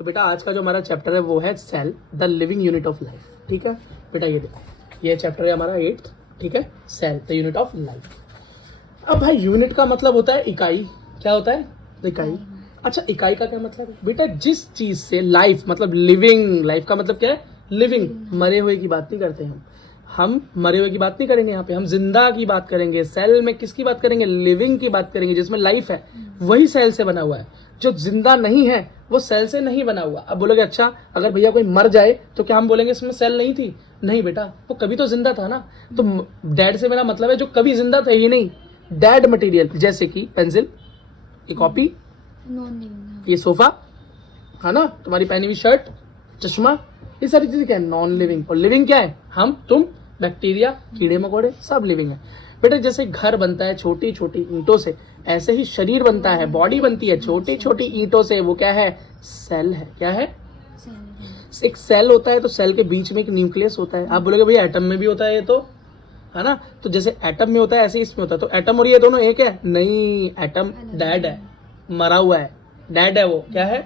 तो बेटा आज का जो हमारा चैप्टर है वो है cell the living unit of life. ठीक है बेटा, ये देखो ये चैप्टर है हमारा 8th। ठीक है, cell the unit of life. अब भाई यूनिट का मतलब होता है इकाई। क्या होता है? इकाई। अच्छा, इकाई का क्या मतलब है बेटा? जिस चीज से लाइफ मतलब लिविंग, लाइफ का मतलब क्या है? लिविंग। मरे हुए की बात नहीं करते हम मरे हुए की बात नहीं करेंगे यहाँ पे, हम जिंदा की बात करेंगे। सेल में किसकी बात करेंगे? लिविंग की बात करेंगे, जिसमें लाइफ है वही सेल से बना हुआ है। जो जिंदा नहीं है वो सेल से नहीं बना हुआ। अब बोलोगे अच्छा अगर भैया कोई मर जाए तो क्या हम बोलेंगे इसमें सेल नहीं थी? नहीं बेटा, वो कभी तो जिंदा था ना। तो डेड से मेरा मतलब है जो कभी जिंदा थे ही नहीं, डेड मटेरियल। जैसे कि पेंसिल, ये कॉपी, ये सोफा है ना, तुम्हारी पहनी हुई शर्ट, चश्मा, ये सारी चीजें क्या है? Non living. और लिविंग क्या है? हम, तुम, बैक्टीरिया, कीड़े मकोड़े, सब लिविंग है बेटा। जैसे घर बनता है छोटी छोटी ईंटों से, ऐसे ही शरीर बनता है, बॉडी बनती है छोटी छोटी ईंटों से। वो क्या है? सेल है। क्या है? एक सेल होता है तो सेल के बीच में एक न्यूक्लियस होता है। आप बोलोगे भैया एटम में भी होता है ये तो, है ना? तो जैसे एटम में होता है ऐसे ही इसमें होता है। तो एटम और ये दोनों एक है? नहीं, एटम डेड है, मरा हुआ है, डेड है। वो क्या है?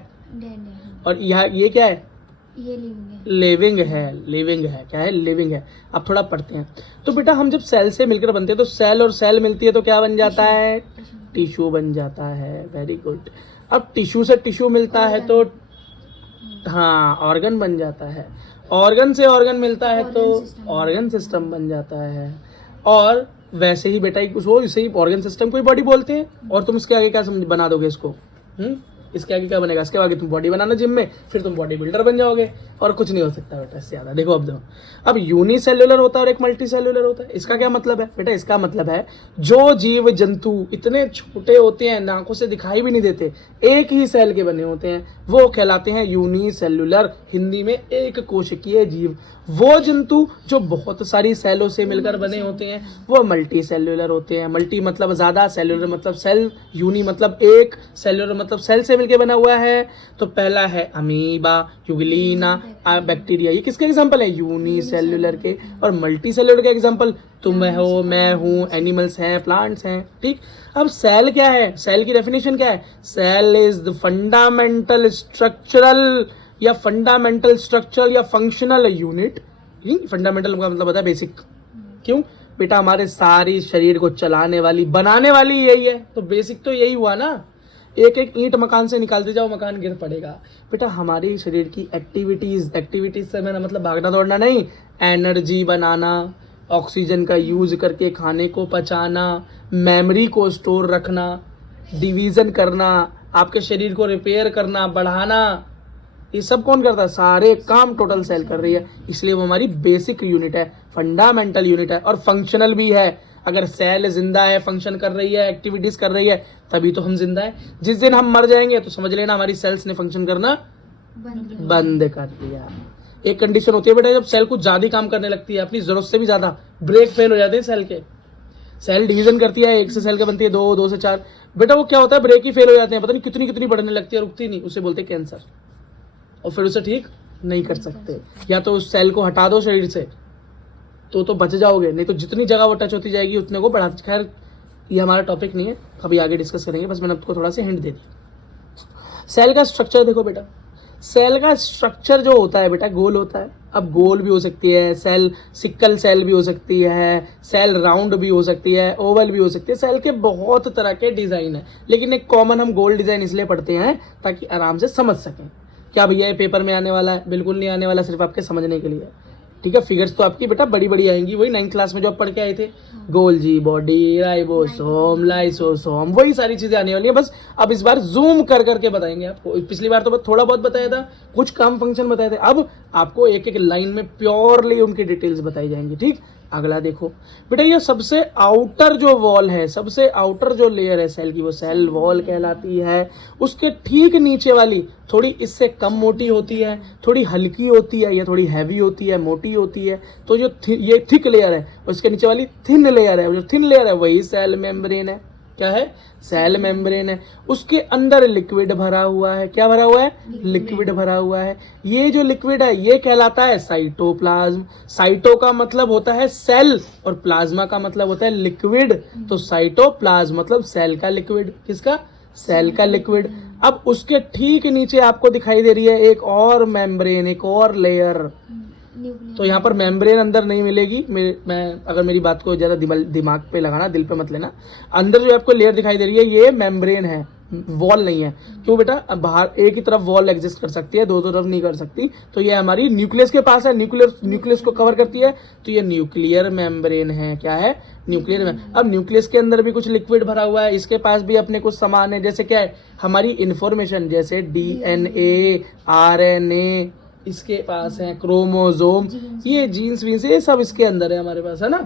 और यहाँ ये क्या है? ये लिविंग है। लिविंग है। क्या है? लिविंग है। अब थोड़ा पढ़ते हैं। तो बेटा हम जब सेल से मिलकर बनते हैं तो सेल और सेल मिलती है तो क्या बन जाता है? टिश्यू बन जाता है। Very good. अब टिश्यू से टिश्यू मिलता है तो हाँ ऑर्गन बन जाता है। ऑर्गन से ऑर्गन मिलता है तो ऑर्गन सिस्टम बन जाता है। और वैसे ही बेटा उसको इसे ही ऑर्गन सिस्टम को ही बॉडी बोलते हैं। और तुम इसके आगे क्या समझ बना दोगे इसको? इसके आगे क्या बनेगा? इसके आगे तुम बॉडी बनाना जिम में, फिर तुम बॉडी बिल्डर बन जाओगे। और कुछ नहीं हो सकता बेटा इससे ज्यादा। देखो अब यूनिसेल्युलर होता है और एक मल्टी सेल्युलर होता है। इसका क्या मतलब है बेटा? इसका मतलब है जो जीव जंतु इतने छोटे होते हैं, आंखों से दिखाई भी नहीं देते, एक ही सेल के बने होते हैं, वो कहलाते हैं यूनिसेल्युलर। हिंदी में एक कोशिकीय जीव। वो जंतु जो बहुत सारी सेलों से मिलकर बने होते हैं वो मल्टी सेल्युलर होते हैं। मल्टी मतलब ज्यादा, सेल्युलर मतलब सेल, यूनी मतलब एक, सेल्युलर मतलब सेल से मिलकर बना हुआ है। तो पहला है अमीबा, यूग्लिना, बैक्टीरिया। ये किसके एग्जांपल है? यूनिसेल्युलर के। और मल्टी सेल्युलर के एग्जांपल तुम हो, मैं हूँ, एनिमल्स हैं, प्लांट्स हैं। ठीक। अब सेल क्या है? सेल की डेफिनेशन क्या है? Cell is the fundamental structural या फंडामेंटल स्ट्रक्चर या फंक्शनल यूनिट। फंडामेंटल का मतलब होता है बेसिक। क्यों बेटा? हमारे सारी शरीर को चलाने वाली, बनाने वाली यही है। तो बेसिक तो यही हुआ ना। एक एक ईंट मकान से निकालते जाओ, मकान गिर पड़ेगा। बेटा हमारे शरीर की एक्टिविटीज से मेरा मतलब भागना दौड़ना नहीं, एनर्जी बनाना, ऑक्सीजन का यूज करके खाने को पचाना, मेमोरी को स्टोर रखना, डिवीजन करना, आपके शरीर को रिपेयर करना, बढ़ाना, ये सब कौन करता है? सारे काम टोटल सेल कर रही है। इसलिए वो हमारी बेसिक यूनिट है, फंडामेंटल यूनिट है। और फंक्शनल भी है। अगर सेल जिंदा है, फंक्शन कर रही है, एक्टिविटीज कर रही है, तभी तो हम जिंदा है। जिस दिन हम मर जाएंगे तो समझ लेना हमारी सेल्स ने फंक्शन करना बंद कर दिया। एक कंडीशन होती है बेटा, जब सेल कुछ ज्यादा काम करने लगती है, अपनी जरूरत से भी ज्यादा, ब्रेक फेल हो जाते हैं सेल के। सेल डिवीजन करती है, एक से सेल का बनती है दो, दो से चार। बेटा वो क्या होता है? ब्रेक ही फेल हो जाते हैं, पता नहीं कितनी कितनी बढ़ने लगती है, रुकती नहीं। उसे बोलते हैं कैंसर। और फिर उसे ठीक नहीं कर सकते। या तो उस सेल को हटा दो शरीर से तो बच जाओगे, नहीं तो जितनी जगह वो टच होती जाएगी उतने को बढ़ा। खैर ये हमारा टॉपिक नहीं है, कभी आगे डिस्कस करेंगे। बस मैंने आपको थोड़ा सा हिंट दे दिया। सेल का स्ट्रक्चर देखो बेटा, सेल का स्ट्रक्चर जो होता है बेटा गोल होता है। अब गोल भी हो सकती है सेल, सिक्कल सेल भी हो सकती है, सेल राउंड भी हो सकती है, ओवल भी हो सकती है। सेल के बहुत तरह के डिजाइन है, लेकिन एक कॉमन हम गोल डिजाइन इसलिए पढ़ते हैं ताकि आराम से समझ सकें। क्या भैया ये पेपर में आने वाला है? बिल्कुल नहीं आने वाला, सिर्फ आपके समझने के लिए। ठीक है, फिगर्स तो आपकी बेटा बड़ी बड़ी आएंगी, वही 9th क्लास में जो आप पढ़ के आए थे, गोल्जी बॉडी, राइबोसोम, लाइसोसोम, वही सारी चीजें आने वाली है। बस अब इस बार जूम कर करके बताएंगे आपको। पिछली बार तो थोड़ा बहुत बताया था, कुछ कम फंक्शन बताए थे। अब आपको एक एक लाइन में प्योरली उनकी डिटेल्स बताई जाएंगी। ठीक। अगला देखो बेटा, ये सबसे आउटर जो वॉल है, सबसे आउटर जो लेयर है सेल की, वो सेल वॉल कहलाती है। उसके ठीक नीचे वाली थोड़ी इससे कम मोटी होती है, थोड़ी हल्की होती है, या थोड़ी हैवी होती है, मोटी होती है। तो जो ये थिक लेयर है, उसके नीचे वाली थिन लेयर है। जो थिन लेयर है वही सेल मेम्ब्रेन है। क्या है? सेल मेम्ब्रेन है। उसके अंदर लिक्विड भरा हुआ है। क्या भरा हुआ है? लिक्विड भरा हुआ है। ये जो लिक्विड है ये कहलाता है साइटोप्लाज्म। साइटो का मतलब होता है सेल और प्लाज्मा का मतलब होता है लिक्विड। तो साइटोप्लाज्म मतलब सेल का लिक्विड। किसका? सेल का लिक्विड। अब उसके ठीक नीचे आपको दिखाई दे रही है एक और मेम्ब्रेन, एक और लेयर। तो यहाँ पर मेम्ब्रेन अंदर नहीं मिलेगी, मैं अगर मेरी बात को ज़्यादा दिमाग पे लगाना, दिल पे मत लेना। अंदर जो आपको लेयर दिखाई दे रही है ये मेम्ब्रेन है, वॉल नहीं है। क्यों बेटा, बाहर एक ही तरफ वॉल एग्जिस्ट कर सकती है, दो तरफ नहीं कर सकती। तो ये हमारी न्यूक्लियस के पास है, न्यूक्लियस को कवर करती है, तो ये न्यूक्लियर मेम्ब्रेन है। क्या है? न्यूक्लियर में। अब न्यूक्लियस के अंदर भी कुछ लिक्विड भरा हुआ है, इसके पास भी अपने कुछ सामान है, जैसे क्या है, हमारी इंफॉर्मेशन, जैसे DNA, RNA, इसके पास है क्रोमोजोम, ये जीन्स वीन्स, ये सब इसके अंदर है हमारे पास, है ना।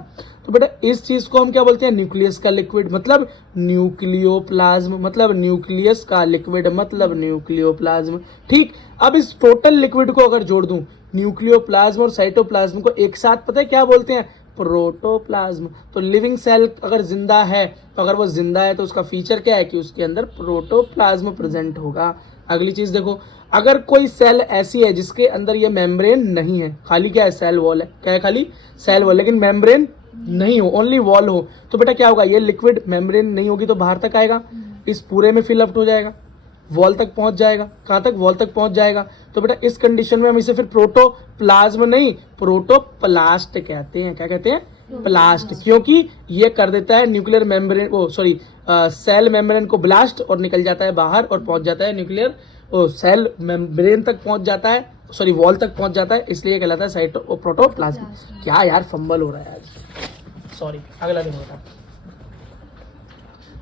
तो बेटा इस चीज को हम क्या बोलते हैं? न्यूक्लियस का लिक्विड, मतलब न्यूक्लियोप्लाज्म, मतलब न्यूक्लियस का लिक्विड मतलब न्यूक्लियोप्लाज्म। ठीक, अब इस टोटल लिक्विड को अगर जोड़ दूं, न्यूक्लियोप्लाज्म और साइटोप्लाज्म को एक साथ, पता है क्या बोलते हैं? प्रोटोप्लाज्म। तो लिविंग सेल अगर जिंदा है, तो अगर वो जिंदा है तो उसका फीचर क्या है कि उसके अंदर प्रोटोप्लाज्म प्रेजेंट होगा। अगली चीज देखो, अगर कोई सेल ऐसी है जिसके अंदर ये मेम्ब्रेन नहीं है, खाली क्या है? सेल वॉल है। क्या है? खाली सेल वॉल, लेकिन मेम्ब्रेन नहीं हो, ओनली वॉल हो, तो बेटा क्या होगा? ये लिक्विड, मेम्ब्रेन नहीं होगी तो बाहर तक आएगा, इस पूरे में फिल अप हो जाएगा, वॉल तक पहुंच जाएगा। कहां तक? वॉल तक पहुंच जाएगा। तो बेटा इस कंडीशन में हम इसे फिर प्रोटोप्लाज्म नहीं, प्रोटोप्लास्ट कहते हैं। क्या कहते हैं? प्लास्ट, क्योंकि ये कर देता है न्यूक्लियर मेम्ब्रेन, सेल मेम्ब्रेन को ब्लास्ट, और निकल जाता है बाहर और पहुंच जाता है न्यूक्लियर सेल मेम्ब्रेन तक पहुंच जाता है, वॉल तक पहुंच जाता है, इसलिए कहलाता है प्रोटोप्लाज्म। क्या यार फंबल हो रहा है आज, सॉरी। अगला देखो,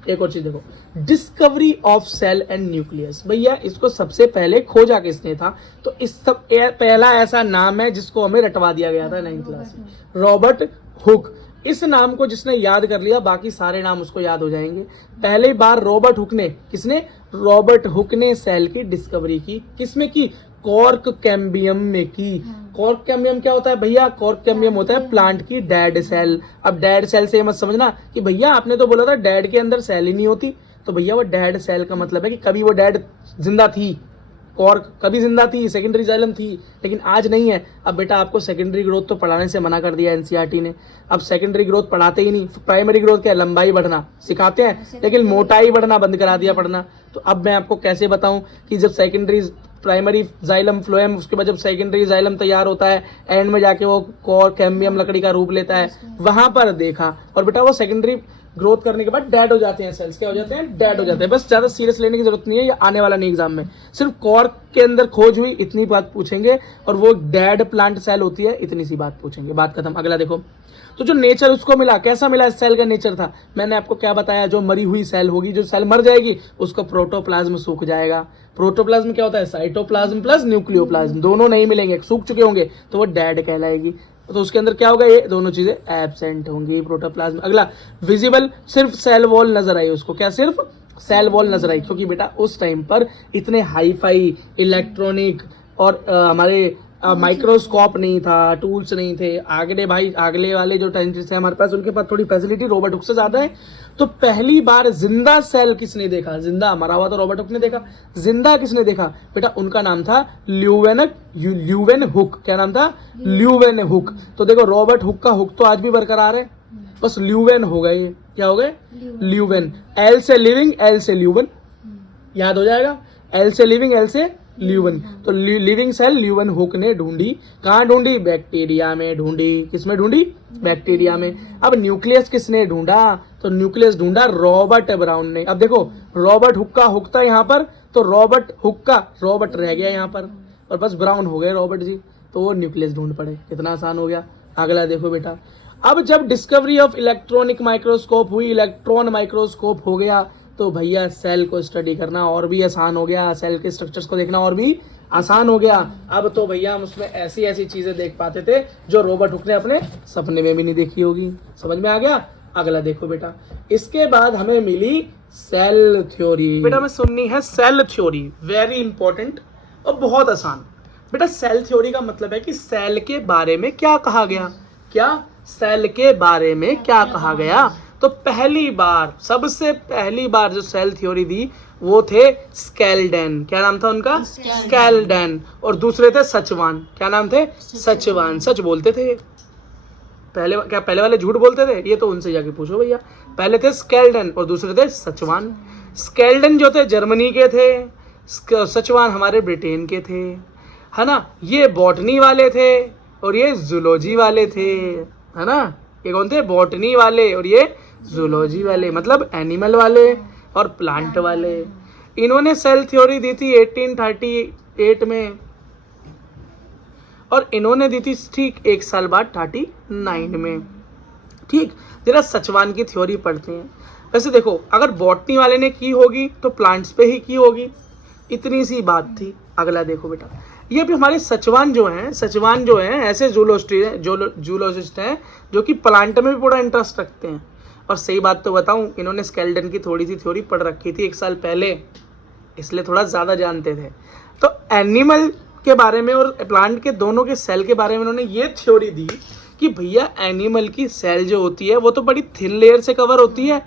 एक और चीज देखो, discovery of cell and nucleus. भैया इसको सबसे पहले खोजा किसने था? तो इस सब पहला ऐसा नाम है जिसको हमें रटवा दिया गया था 9th क्लास में, रॉबर्ट हुक। इस नाम को जिसने याद कर लिया, बाकी सारे नाम उसको याद हो जाएंगे। पहली बार रॉबर्ट हुक ने, किसने? रॉबर्ट हुक ने सेल की डिस्कवरी की। किसमें की? कॉर्क कैम्बियम में की। कॉर्क कैम्बियम क्या होता है भैया? कॉर्क कैम्बियम होता है प्लांट की डेड सेल। अब डेड सेल से मत समझना कि भैया आपने तो बोला था डेड के अंदर सेल ही नहीं होती, तो भैया वो डेड सेल का मतलब है कि कभी वो डेड जिंदा थी, कॉर्क कभी जिंदा थी, सेकेंडरी जाइलम थी, लेकिन आज नहीं है। अब बेटा आपको सेकेंडरी ग्रोथ तो पढ़ाने से मना कर दिया एनसीईआरटी ने, अब सेकेंडरी ग्रोथ पढ़ाते ही नहीं। प्राइमरी ग्रोथ क्या है? लंबाई बढ़ना सिखाते हैं, लेकिन मोटाई बढ़ना बंद करा दिया पढ़ना। तो अब मैं आपको कैसे बताऊं कि जब सेकेंडरी प्राइमरी जाइलम फ्लोएम, उसके बाद जब सेकेंडरी जाइलम तैयार होता है, एंड में जाके वो कॉर्क कैम्बियम लकड़ी का रूप लेता है, वहां पर देखा। और बेटा वो सेकेंडरी ग्रोथ करने के बाद डेड हो जाते हैं सेल्स। क्या हो जाते हैं? डेड हो जाते हैं। बस ज्यादा सीरियस लेने की जरूरत नहीं है, ये आने वाला नहीं एग्जाम में। सिर्फ कॉर्क के अंदर खोज हुई इतनी बात पूछेंगे, और वो डेड प्लांट सेल होती है इतनी सी बात पूछेंगे, बात खत्म। अगला देखो, तो जो नेचर उसको मिला, कैसा मिला? सेल का नेचर था, मैंने आपको क्या बताया? जो मरी हुई सेल होगी, जो सेल मर जाएगी उसको प्रोटोप्लाज्म सूख जाएगा। प्रोटोप्लाज्म क्या होता है? साइटोप्लाज्म प्लस न्यूक्लियोप्लाज्म, दोनों नहीं मिलेंगे, सूख चुके होंगे, तो वो डेड कहलाएगी। तो उसके अंदर क्या होगा? ये दोनों चीजें एब्सेंट होंगी, प्रोटोप्लाज्म। अगला, विजिबल, सिर्फ सेल वॉल नजर आई उसको। क्या? सिर्फ सेल वॉल नजर आई, क्योंकि बेटा उस टाइम पर इतने हाईफाई इलेक्ट्रॉनिक और हमारे माइक्रोस्कोप नहीं था, टूल्स नहीं थे। आगले वाले जो साइंटिस्ट है हमारे पास, उनके पास थोड़ी फैसिलिटी रॉबर्ट हुक से ज्यादा है। तो पहली बार जिंदा सेल किसने देखा? जिंदा मरा हुआ तो रॉबर्ट हुक ने देखा, जिंदा किसने देखा? बेटा उनका नाम था ल्यूवेन हुक। क्या नाम था? Leeuwen hook. तो देखो रॉबर्ट हुक का हुक तो आज भी बरकरार है, बस ल्यूवेन हो गए। क्या हो गए? ल्यूवेन। एल से लिविंग, एल से ल्यूवेन, याद हो जाएगा। एल से लिविंग, एल से ल्यूवेन। तो लिविंग सेल ल्यूवेन हुक ने ढूंढी। कहाँ ढूंढी? बैक्टीरिया में ढूंढी। किसमें ढूंढी? बैक्टीरिया में। अब न्यूक्लियस किसने ढूंढा? तो न्यूक्लियस ढूंढा रॉबर्ट ब्राउन ने। अब देखो रॉबर्ट हुक का हुक था यहाँ पर, तो रॉबर्ट हुक का रॉबर्ट रह गया यहाँ पर, और बस ब्राउन हो गए रॉबर्ट जी, तो वो न्यूक्लियस ढूंढ पड़े। कितना आसान हो गया। अगला देखो बेटा, अब जब डिस्कवरी ऑफ इलेक्ट्रॉनिक माइक्रोस्कोप हुई, इलेक्ट्रॉन माइक्रोस्कोप हो गया, तो भैया सेल को स्टडी करना और भी आसान हो गया, सेल के स्ट्रक्चर्स को देखना और भी आसान हो गया। अब तो भैया हम उसमें ऐसी ऐसी चीजें देख पाते थे जो रॉबर्ट हुक ने अपने सपने में भी नहीं देखी होगी। समझ में आ गया। अगला देखो बेटा, इसके बाद हमें मिली सेल थ्योरी। बेटा मैं सुननी है सेल थ्योरी, वेरी इंपॉर्टेंट और बहुत आसान। बेटा सेल थ्योरी का मतलब है कि सेल के बारे में क्या कहा गया। क्या? सेल के बारे में क्या कहा गया। तो पहली बार, सबसे पहली बार जो सेल थ्योरी दी वो थे स्केल्डेन। क्या नाम था उनका? स्केल्डेन। और दूसरे थे सचवान। क्या नाम थे? सचवान। सच बोलते थे पहले वाले झूठ बोलते थे? ये तो उनसे जाके पूछो भैया। पहले थे स्केल्डेन और दूसरे थे सचवान। स्केल्डन जो थे जर्मनी के थे, सचवान हमारे ब्रिटेन के थे, है ना। ये बॉटनी वाले थे और ये जूलॉजी वाले थे, है ना। ये कौन थे? बॉटनी वाले और ये जूलॉजी वाले, मतलब एनिमल वाले और प्लांट वाले। इन्होंने सेल थ्योरी दी थी 1838 में और इन्होंने दी थी ठीक एक साल बाद 39 में। ठीक, जरा सचवान की थ्योरी पढ़ते हैं। वैसे देखो, अगर बॉटनी वाले ने की होगी तो प्लांट्स पे ही की होगी, इतनी सी बात थी। अगला देखो बेटा, ये भी हमारे सचवान जो हैं ऐसे जूलॉजिस्ट हैं जो कि प्लांट में भी बड़ा इंटरेस्ट रखते हैं। और सही बात तो बताऊं, इन्होंने स्केल्डन की थोड़ी सी थ्योरी पढ़ रखी थी एक साल पहले, इसलिए थोड़ा ज़्यादा जानते थे। तो एनिमल के बारे में और प्लांट के दोनों के सेल के बारे में उन्होंने ये थ्योरी दी कि भैया एनिमल की सेल जो होती है वो तो बड़ी थिन लेयर से कवर होती है।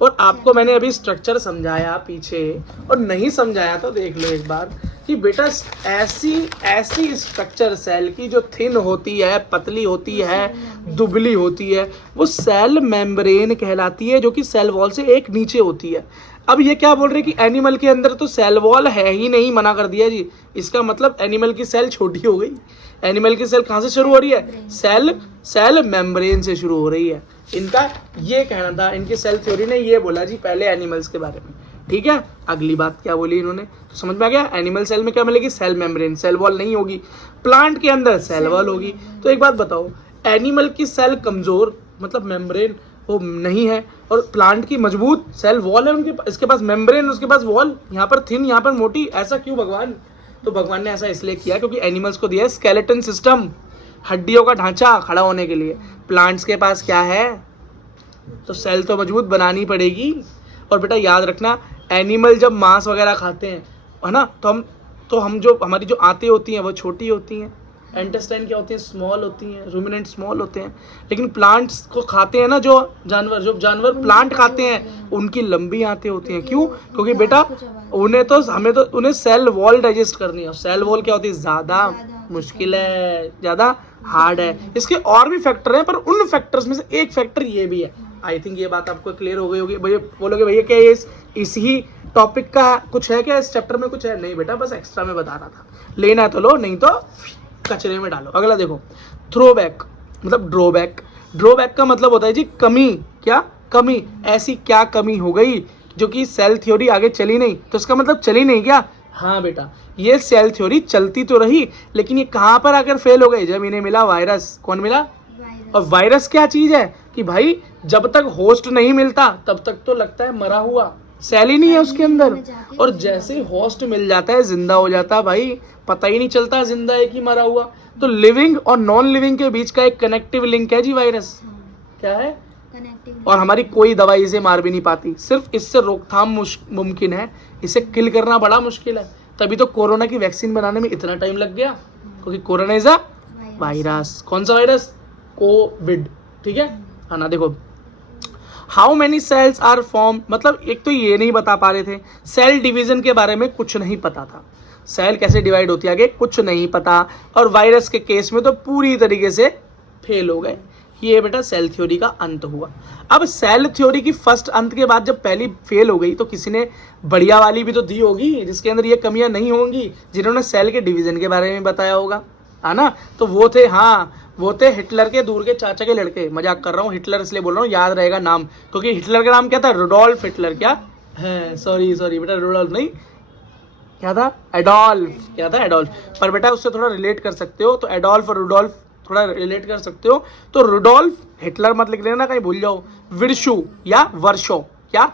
और आपको मैंने अभी स्ट्रक्चर समझाया पीछे, और नहीं समझाया तो देख लो एक बार कि बेटा ऐसी स्ट्रक्चर सेल की जो थिन होती है, पतली होती है, दुबली होती है, वो सेल मेम्ब्रेन कहलाती है, जो कि सेल वॉल से एक नीचे होती है। अब ये क्या बोल रहे हैं कि एनिमल के अंदर तो सेल वॉल है ही नहीं, मना कर दिया जी। इसका मतलब एनिमल की सेल छोटी हो गई। एनिमल की सेल कहाँ से शुरू हो रही है? सेल मेम्ब्रेन से शुरू हो रही है। इनका ये कहना था, इनकी सेल थ्योरी ने ये बोला जी पहले एनिमल्स के बारे में। ठीक है, अगली बात क्या बोली इन्होंने, तो समझ में आ गया। एनिमल सेल में क्या मिलेगी? सेल मेम्ब्रेन, सेल वॉल नहीं होगी। प्लांट के अंदर सेल वॉल होगी। तो एक बात बताओ, एनिमल की सेल कमजोर मतलब मेम्ब्रेन वो नहीं है, और प्लांट की मजबूत सेल वॉल है उनके, इसके पास मेम्ब्रेन, उसके पास वॉल, यहाँ पर थिन, यहाँ पर मोटी। ऐसा क्यों भगवान? तो भगवान ने ऐसा इसलिए किया क्योंकि एनिमल्स को दिया है स्केलेटन सिस्टम, हड्डियों का ढांचा खड़ा होने के लिए। प्लांट्स के पास क्या है? तो सेल तो मजबूत बनानी पड़ेगी। और बेटा याद रखना, एनिमल जब मांस वगैरह खाते हैं, है ना, तो हम जो हमारी जो आंतें होती हैं वो छोटी होती हैं, इंटेस्टाइन क्या होती है? स्मॉल होती हैं, रूमिनेंट स्मॉल होते हैं। लेकिन प्लांट्स को खाते हैं ना जो जानवर प्लांट खाते हैं, उनकी लंबी आंतें होती हैं। क्यों? क्योंकि बेटा उन्हें सेल वॉल डाइजेस्ट करनी है। सेल वॉल क्या होती है? ज़्यादा मुश्किल है, ज़्यादा हार्ड है। इसके और भी फैक्टर हैं, पर उन फैक्टर्स में से एक फैक्टर ये भी है। आई थिंक ये बात आपको क्लियर हो गई होगी। भैया बोलोगे भैया क्या ये इस ही टॉपिक का कुछ है क्या? इस चैप्टर में कुछ है? नहीं बेटा, बस एक्स्ट्रा में बता रहा था। लेना तो लो, नहीं तो कचरे में डालो। अगला देखो, थ्रोबैक मतलब ड्रॉबैक। ड्रॉबैक का मतलब होता है जी कमी। क्या कमी? ऐसी क्या कमी हो गई जो कि सेल थ्योरी आगे चली नहीं? तो इसका मतलब चली नहीं क्या? हाँ बेटा, ये सेल थ्योरी चलती तो रही, लेकिन ये कहाँ पर आकर फेल हो गई? जब इन्हें मिला वायरस। कौन मिला? और वायरस क्या चीज है कि भाई जब तक होस्ट नहीं मिलता तब तक तो लगता है मरा हुआ, सेल ही नहीं है उसके अंदर। और जैसे ही होस्ट मिल जाता है जिंदा हो जाता है भाई, पता ही नहीं चलता जिंदा है कि मरा हुआ। तो लिविंग और नॉन लिविंग के बीच का एक कनेक्टिव लिंक है जी वायरस। क्या है? और हमारी कोई दवाई इसे मार भी नहीं पाती, सिर्फ इससे रोकथाम मुमकिन है, इसे किल करना बड़ा मुश्किल है। तभी तो कोरोना की वैक्सीन बनाने में इतना टाइम लग गया, क्योंकि कोरोना इज अ वायरस। कौन सा वायरस? कोविड। ठीक है, हाँ ना। देखो, how many cells are form, मतलब एक तो ये नहीं बता पा रहे थे, सेल डिवीजन के बारे में कुछ नहीं पता था, सेल कैसे डिवाइड होती है आगे कुछ नहीं पता। और वायरस के केस में तो पूरी तरीके से फेल हो गए। ये बेटा सेल थ्योरी का अंत हुआ। अब सेल थ्योरी की फर्स्ट अंत के बाद जब पहली फेल हो गई तो किसी ने बढ़िया वाली भी तो दी होगी जिसके अंदर ये कमियां नहीं होंगी, जिन्होंने सेल के डिवीजन के बारे में बताया होगा, है ना। तो वो थे, हाँ वो थे हिटलर के दूर के चाचा के लड़के। मजाक कर रहा हूँ, हिटलर इसलिए बोल रहा हूँ, याद रहेगा नाम, क्योंकि हिटलर का नाम क्या था? Rudolf Hitler. क्या है? सॉरी बेटा, रुडोल्फ नहीं, क्या था? एडोल्फ। क्या था? एडोल्फ। पर बेटा उससे थोड़ा रिलेट कर सकते हो, तो एडोल्फ और रुडोल्फ थोड़ा रिलेट कर सकते हो। तो रुडोल्फ, हिटलर मत लिख लेना कहीं भूल जाओ। विर्शु या वर्षो, क्या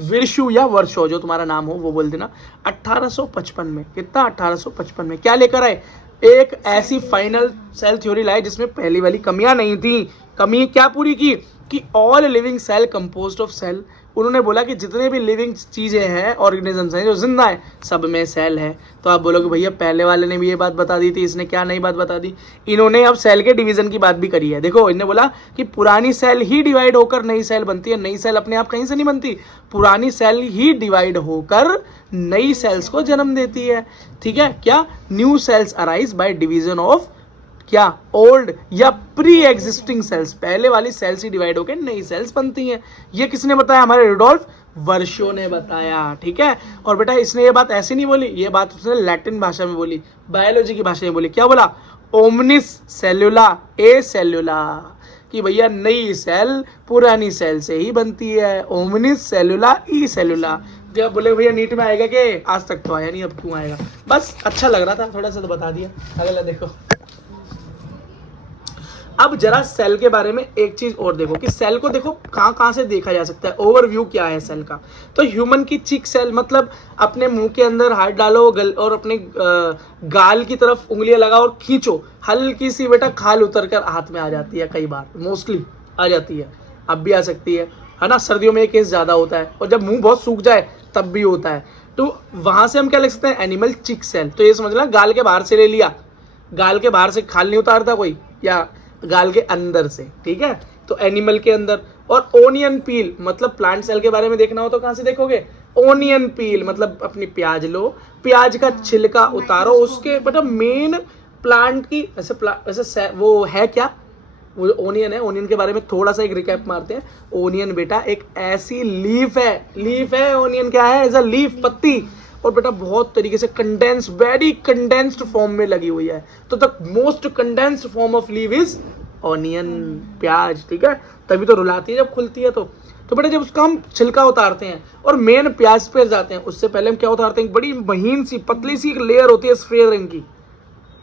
विर्शु या वर्षो जो तुम्हारा नाम हो वो बोल देना। 1855 में, कितना? 1855 में क्या लेकर आए? एक ऐसी फाइनल सेल थ्योरी लाए जिसमें पहली वाली कमियां नहीं थी। कमी क्या पूरी की कि all living cell composed of cell. उन्होंने बोला कि जितने भी लिविंग चीज़ें हैं, ऑर्गेनिजम्स हैं जो जिंदा है, सब में सेल है। तो आप बोलोगे भैया पहले वाले ने भी ये बात बता दी थी, इसने क्या नई बात बता दी? इन्होंने अब सेल के डिवीजन की बात भी करी है। देखो, इन्होंने बोला कि पुरानी सेल ही डिवाइड होकर नई सेल बनती है, नई सेल अपने आप कहीं से नहीं बनती, पुरानी सेल ही डिवाइड होकर नई सेल्स को जन्म देती है। ठीक है, क्या? New sales arise by division of क्या ओल्ड या प्री एग्जिस्टिंग सेल्स, पहले वाली सेल्स ही डिवाइड होकर नई सेल्स बनती हैं। ये किसने बताया? हमारे रुडोल्फ वर्शो ने बताया, ठीक है। और बेटा इसने ये बात ऐसे नहीं बोली, ये बात उसने लैटिन भाषा में बोली, बायोलॉजी की भाषा में बोली। क्या बोला? ओमनिस सेल्यूला ए सेल्यूला, कि भैया नई सेल पुरानी सेल से ही बनती है, ओमनिस सेल्यूला ई सेल्यूला। जब बोले भैया नीट में आएगा कि आज तक तो आया नहीं, अब क्यों आएगा? बस अच्छा लग रहा था थोड़ा सा तो बता दिया। अगला देखो, अब जरा सेल के बारे में एक चीज और देखो कि सेल को देखो कहाँ कहाँ से देखा जा सकता है, ओवरव्यू क्या है सेल का। तो ह्यूमन की चिक सेल, मतलब अपने मुंह के अंदर हाथ डालो और अपने गाल की तरफ उंगलियां लगाओ और खींचो, हल्की सी बेटा खाल उतर कर हाथ में आ जाती है, कई बार मोस्टली आ जाती है, अब भी आ सकती है ना। सर्दियों में ये केस ज्यादा होता है, और जब मुंह बहुत सूख जाए तब भी होता है। तो वहां से हम क्या लिख सकते हैं? एनिमल चिक सेल। तो ये समझ ला गाल के बाहर से ले लिया, गाल के बाहर से खाल नहीं उतारता कोई, या गाल के अंदर से, ठीक है। तो एनिमल के अंदर। और ओनियन पील, मतलब प्लांट सेल के बारे में देखना हो तो कहां से देखोगे? ओनियन पील, मतलब अपनी प्याज लो, प्याज का छिलका उतारो, उसके मतलब मेन प्लांट की ऐसे वो है क्या, वो ओनियन है। ओनियन के बारे में थोड़ा सा एक रिकैप मारते हैं। ओनियन बेटा एक ऐसी लीफ है ओनियन क्या है? एज अ लीफ, पत्ती। और बेटा बहुत तरीके से कंडेंस, वेरी कंडेंस्ड फॉर्म में लगी हुई है। तो the most condensed form of leave is onion, प्याज, ठीक है। तभी तो रुलाती है जब खुलती है। तो बेटा जब उसका हम छिलका उतारते हैं और मेन प्याज पे जाते हैं, उससे पहले हम क्या उतारते हैं? बड़ी महीन सी पतली सी एक लेयर होती है सफेद रंग की,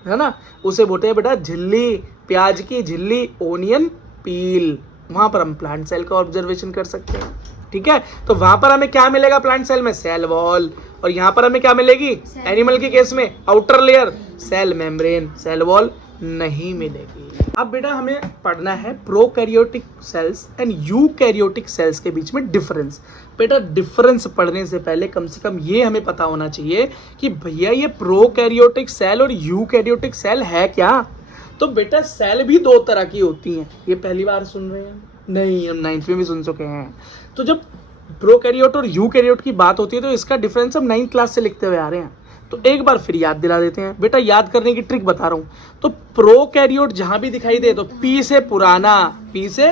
है ना, उसे बोलते हैं बेटा झिल्ली, प्याज की झिल्ली, ओनियन पील। वहां पर हम प्लांट सेल का ऑब्जर्वेशन कर सकते हैं, ठीक है। तो वहां पर हमें क्या मिलेगा? प्लांट सेल में सेल वॉल। और यहां पर हमें क्या मिलेगी? एनिमल के केस में outer layer, cell membrane, cell wall नहीं मिलेगी। अब बेटा हमें पढ़ना है prokaryotic cells and eukaryotic cells के बीच में डिफरेंस। बेटा डिफरेंस पढ़ने से पहले कम से कम ये हमें पता होना चाहिए कि भैया ये प्रोकैरियोटिक सेल और यूकैरियोटिक सेल है क्या। तो बेटा सेल भी दो तरह की होती हैं, ये पहली बार सुन रहे हैं? नहीं, हम 9th में भी सुन चुके हैं। तो जब प्रोकैरियोट और यूकैरियोट की बात होती है तो इसका डिफरेंस हम 9th क्लास से लिखते हुए आ रहे हैं। तो एक बार फिर याद दिला देते हैं बेटा, याद करने की ट्रिक बता रहा हूं। तो प्रोकैरियोट जहां भी दिखाई दे तो पी से पुराना, पी से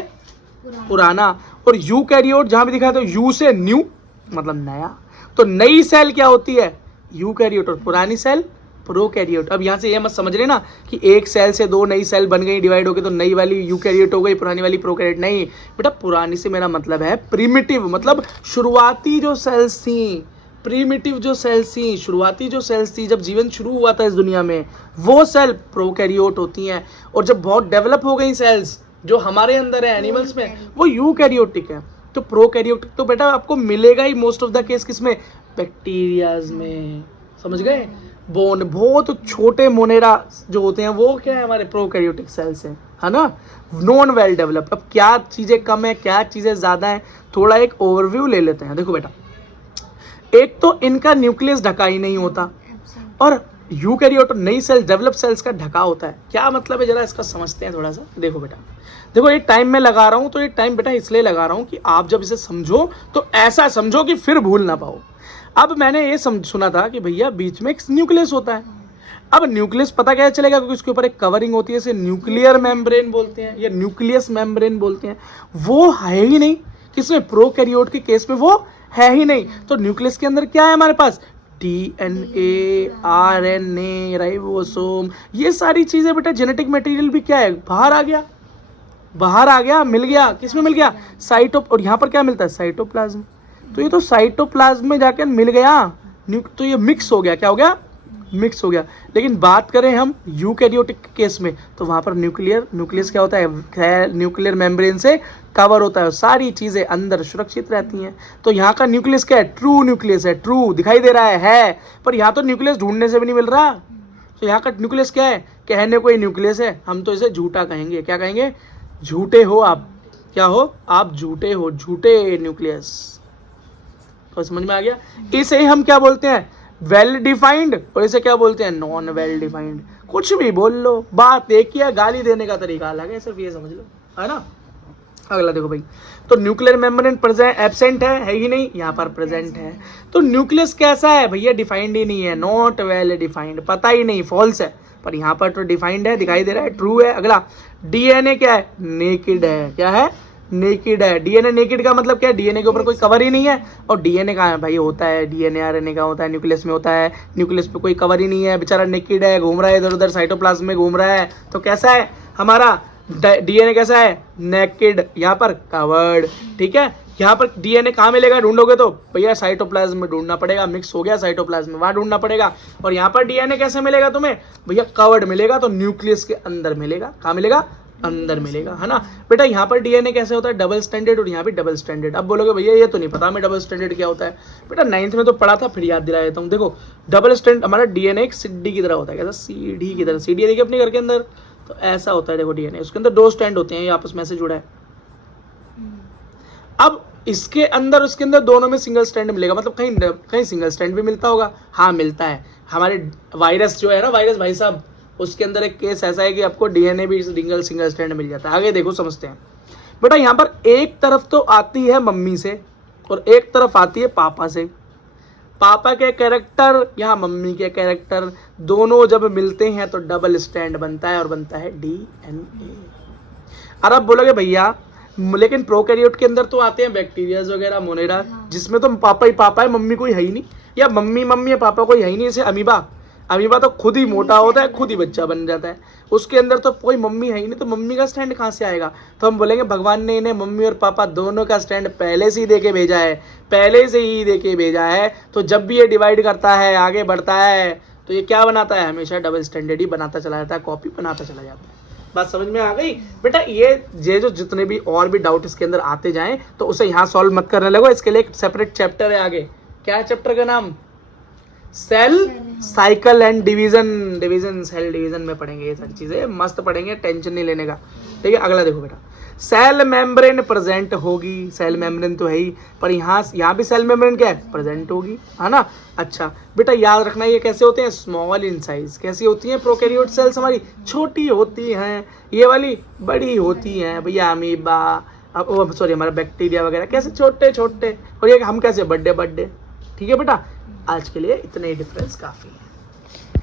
पुराना, और यूकैरियोट जहां भी दिखाई तो यू से न्यू, मतलब नया। तो नई सेल क्या होती है? यूकैरियोट, और पुरानी सेल प्रोकैरियोट। अब यहाँ से ये मत समझ लेना कि एक सेल से दो नई सेल बन गई, डिवाइड हो गई, तो नई वाली यूकैरियोट हो गई, पुरानी वाली प्रोकैरियोट। नहीं बेटा, पुरानी से मेरा मतलब है प्रिमिटिव, मतलब शुरुआती जो सेल्स थी, प्रिमिटिव जो सेल्स थी, शुरुआती जो सेल्स थी, जब जीवन शुरू हुआ था इस दुनिया में, वो सेल प्रोकैरियोट होती हैं। और जब बहुत डेवलप हो गई सेल्स जो हमारे अंदर है एनिमल्स में, वो यूकैरियोटिक है। तो प्रोकैरियोटिक तो बेटा आपको मिलेगा ही मोस्ट ऑफ द केस किसमें? बैक्टीरियाज में, समझ गए। बोन, बहुत छोटे मोनेरा जो होते हैं वो क्या है? हमारे प्रोकैरियोटिक सेल्स हैं, है ना, नॉन वेल डेवलप। अब क्या चीजें कम है, क्या चीजें ज्यादा है, थोड़ा एक ओवरव्यू ले लेते हैं। देखो बेटा, एक तो इनका न्यूक्लियस ढका ही नहीं होता, और यूकैरियोट नई सेल, डेवलप सेल्स का ढका होता है। क्या मतलब है, जरा इसका समझते हैं थोड़ा सा। देखो बेटा, देखो ये टाइम मैं लगा रहा हूं, तो ये टाइम बेटा इसलिए लगा रहा हूं कि आप जब इसे समझो तो ऐसा समझो कि फिर भूल ना पाओ। अब मैंने ये सुना था कि भैया बीच में एक न्यूक्लियस होता है। अब न्यूक्लियस पता कैसे चलेगा? क्योंकि उसके ऊपर एक कवरिंग होती है, इसे न्यूक्लियर मेम्ब्रेन बोलते हैं या न्यूक्लियस मेम्ब्रेन बोलते हैं। वो है ही नहीं किसमें? प्रोकैरियोट के केस में वो है ही नहीं। तो न्यूक्लियस के अंदर क्या है हमारे पास? डीएनए, आरएनए, राइबोसोम, ये सारी चीजें बेटा। जेनेटिक मटेरियल भी क्या है? बाहर आ गया, मिल गया। किसमें मिल गया? और यहाँ पर क्या मिलता है? साइटोप्लाज्म। तो ये तो साइटोप्लाज्म में जाकर मिल गया, तो ये मिक्स हो गया। क्या हो गया? मिक्स हो गया। लेकिन बात करें हम यूकैरियोटिक केस में, तो वहां पर न्यूक्लियस क्या होता है? न्यूक्लियर मेम्ब्रेन से कवर होता है, सारी चीजें अंदर सुरक्षित रहती हैं। तो यहाँ का न्यूक्लियस क्या है? ट्रू न्यूक्लियस है, ट्रू दिखाई दे रहा है। पर यहाँ तो न्यूक्लियस ढूंढने से भी नहीं मिल रहा। तो यहाँ का न्यूक्लियस क्या है? कहने को ही न्यूक्लियस है, हम तो इसे झूठा कहेंगे। क्या कहेंगे? झूठे हो आप। क्या हो? आप झूठे हो, झूठे न्यूक्लियस। तो समझ में आ गया? इसे हम क्या बोलते हैं? Well defined. और इसे क्या बोलते हैं? Non well defined. कुछ भी बोल लो, बात एक ही है, गाली देने का तरीका अलग है, सिर्फ ये समझ लो, है ना। अगला देखो भाई, तो न्यूक्लियर मेम्ब्रेन प्रेजेंट एब्सेंट है ही नहीं, यहाँ पर प्रेजेंट है। तो न्यूक्लियस कैसा है भैया? डिफाइंड ही नहीं है, नॉट वेल डिफाइंड, पता ही नहीं, फॉल्स है। पर यहाँ पर तो डिफाइंड है, दिखाई दे रहा है, ट्रू है। अगला डीएनए क्या है? नेकेड है। क्या है? नेकेड है। डीएनए नेकेड का मतलब क्या है? डीएनए के ऊपर कोई कवर ही नहीं है। और डीएनए कहाँ है भाई? होता है डीएनए आरएनए का होता है, न्यूक्लियस में होता है। न्यूक्लियस पे कोई कवर ही नहीं है, बेचारा नेकेड है, घूम रहा है इधर उधर, साइटोप्लाज्म में घूम रहा है। तो कैसा है हमारा डीएनए? कैसा है? नेकेड। यहाँ पर कवर्ड। ठीक है, यहाँ पर डीएनए कहाँ मिलेगा? ढूंढोगे तो भैया साइटोप्लाज्म में ढूंढना पड़ेगा, मिक्स हो गया साइटोप्लाज्म में, वहां ढूंढना पड़ेगा। और यहाँ पर डीएनए कैसे मिलेगा तुम्हें? भैया कवर्ड मिलेगा, तो न्यूक्लियस के अंदर मिलेगा। कहाँ मिलेगा? अंदर मिलेगा, है ना बेटा। यहाँ पर डीएनए कैसे होता है? डबल स्टैंडर्ड, और यहाँ भी डबल स्टैंडर्ड। अब बोलोगे भैया ये तो नहीं पता हमें डबल स्टैंडर्ड क्या होता है। बेटा 9th में तो पढ़ा था, फिर याद दिला देता हूँ। देखो डबल स्टैंडर्ड हमारा डीएनए एक सीढ़ी की तरह होता है। कैसा? सीढ़ी की तरह। सीढ़ी देखिए अपने घर के अंदर, तो ऐसा होता है। देखो डीएनए, उसके अंदर 2 स्टैंड होते हैं, ये आपस में से जुड़ा है। अब इसके अंदर उसके अंदर दोनों में सिंगल स्टैंड मिलेगा, मतलब कहीं कहीं सिंगल स्टैंड भी मिलता होगा। हाँ मिलता है। हमारे वायरस जो है ना, वायरस भाई साहब, उसके अंदर एक केस ऐसा है कि आपको डीएनए भी सिंगल स्टैंड मिल जाता है। आगे देखो समझते हैं बेटा। यहाँ पर एक तरफ तो आती है मम्मी से और एक तरफ आती है पापा से। पापा के कैरेक्टर यहाँ मम्मी के कैरेक्टर, दोनों जब मिलते हैं तो डबल स्टैंड बनता है और बनता है डीएनए। और अब बोलोगे भैया लेकिन प्रोकैरियोट के अंदर तो आते हैं बैक्टीरियाज वगैरह, मोनेरा, जिसमें तो पापा ही पापा है, मम्मी कोई है ही नहीं, या मम्मी है, पापा कोई है ही नहीं। जैसे अमीबा तो खुद ही मोटा होता है, खुद ही बच्चा बन जाता है। उसके अंदर तो कोई मम्मी है ही नहीं, तो मम्मी का स्टैंड कहाँ से आएगा? तो हम बोलेंगे भगवान ने इन्हें मम्मी और पापा दोनों का स्टैंड पहले से ही दे के भेजा है, पहले से ही दे के भेजा है। तो जब भी ये डिवाइड करता है, आगे बढ़ता है, तो ये क्या बनाता है? हमेशा डबल स्टैंडर्ड ही बनाता चला जाता है, कॉपी बनाता चला जाता है। बात समझ में आ गई बेटा? ये जो जितने भी और भी डाउट इसके अंदर आते जाएं, तो उसे यहाँ सॉल्व मत करने लगो। इसके लिए एक सेपरेट चैप्टर है आगे। क्या है चैप्टर का नाम? Cell cycle and division cell division में पढ़ेंगे ये सारी चीजें, मस्त पढ़ेंगे, टेंशन नहीं लेने का। ठीक है, अगला देखो बेटा। सेल मेम्ब्रेन प्रेजेंट होगी, सेल मेम्ब्रेन तो है ही, पर यहाँ भी सेल मेम्ब्रेन क्या है? प्रेजेंट होगी, है ना। अच्छा बेटा याद रखना, ये कैसे होते हैं? Small in size. कैसी होती हैं? प्रोकैरियोट सेल्स हमारी छोटी होती हैं, ये वाली बड़ी होती हैं भैया। अमीबा, अब सॉरी हमारा बैक्टीरिया वगैरह कैसे छोटे छोटे, और ये हम कैसे बड़े। ठीक है बेटा, आज के लिए इतने ही डिफरेंस काफी है।